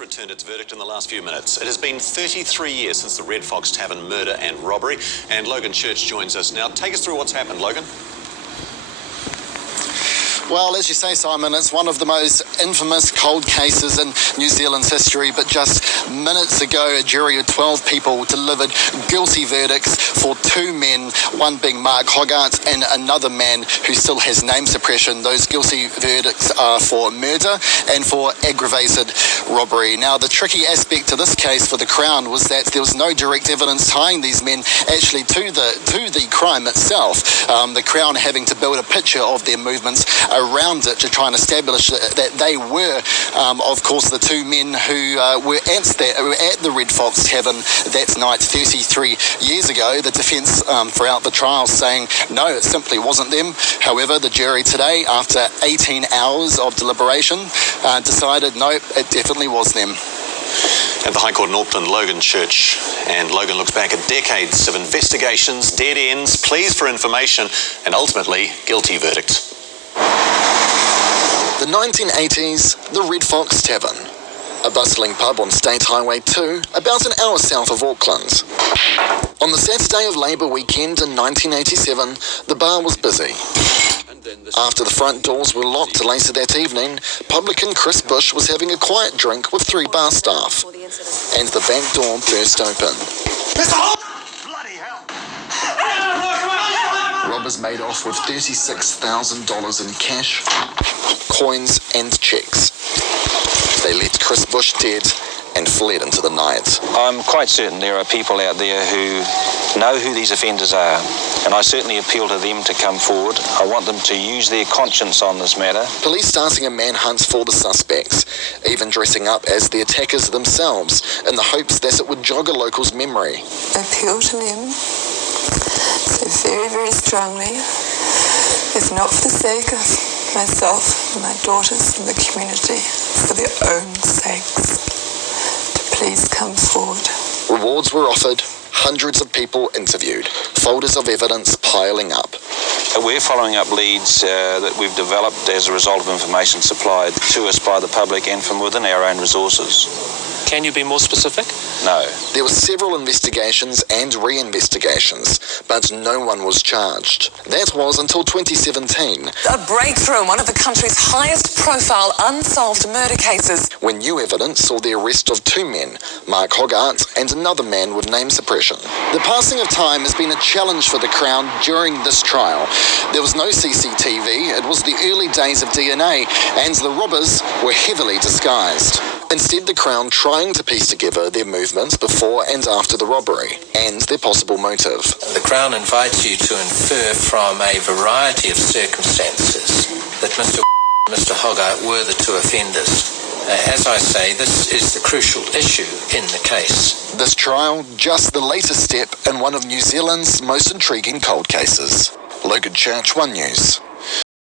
just returned its verdict in the last few minutes. It has been 33 years since the Red Fox Tavern murder and robbery, and Logan Church joins us now. Take us through what's happened, Logan. Well, as you say, Simon, it's one of the most infamous cold cases in New Zealand's history, but just minutes ago, a jury of 12 people delivered guilty verdicts for two men, one being Mark Hogarth and another man who still has name suppression. Those guilty verdicts are for murder and for aggravated robbery. Now, the tricky aspect to this case for the Crown was that there was no direct evidence tying these men actually to the crime itself. The Crown having to build a picture of their movements around it to try and establish that they were, of course, the two men who were at the Red Fox Tavern that night 33 years ago. The defence throughout the trial saying, no, it simply wasn't them. However, the jury today, after 18 hours of deliberation, decided, no, it definitely was them. At the High Court in Auckland, Logan Church. And Logan looks back at decades of investigations, dead ends, pleas for information, and ultimately, guilty verdicts. The 1980s, the Red Fox Tavern, a bustling pub on State Highway 2, about an hour south of Auckland. On the Saturday of Labour weekend in 1987, the bar was busy. After the front doors were locked later that evening, publican Chris Bush was having a quiet drink with three bar staff, and the back door burst open. Bloody hell! Robbers made off with $36,000 in cash, coins and cheques. They left Chris Bush dead and fled into the night. I'm quite certain there are people out there who know who these offenders are, and I certainly appeal to them to come forward. I want them to use their conscience on this matter. Police starting a manhunt for the suspects, even dressing up as the attackers themselves in the hopes that it would jog a local's memory. I appeal to them so very, very strongly, if not for the sake of myself and my daughters and the community, for their own sakes, to please come forward. Rewards were offered, hundreds of people interviewed, folders of evidence piling up. We're following up leads that we've developed as a result of information supplied to us by the public and from within our own resources. Can you be more specific? No. There were several investigations and re-investigations, but no one was charged. That was until 2017. A breakthrough in one of the country's highest profile unsolved murder cases. When new evidence saw the arrest of two men, Mark Hogarth and another man with name suppression. The passing of time has been a challenge for the Crown during this trial. There was no CCTV, it was the early days of DNA, and the robbers were heavily disguised. Instead, the Crown trying to piece together their movements before and after the robbery, and their possible motive. The Crown invites you to infer from a variety of circumstances that Mr. and Mr. Hogarth were the two offenders. As I say, this is the crucial issue in the case. This trial, just the latest step in one of New Zealand's most intriguing cold cases. Logan Church, One News.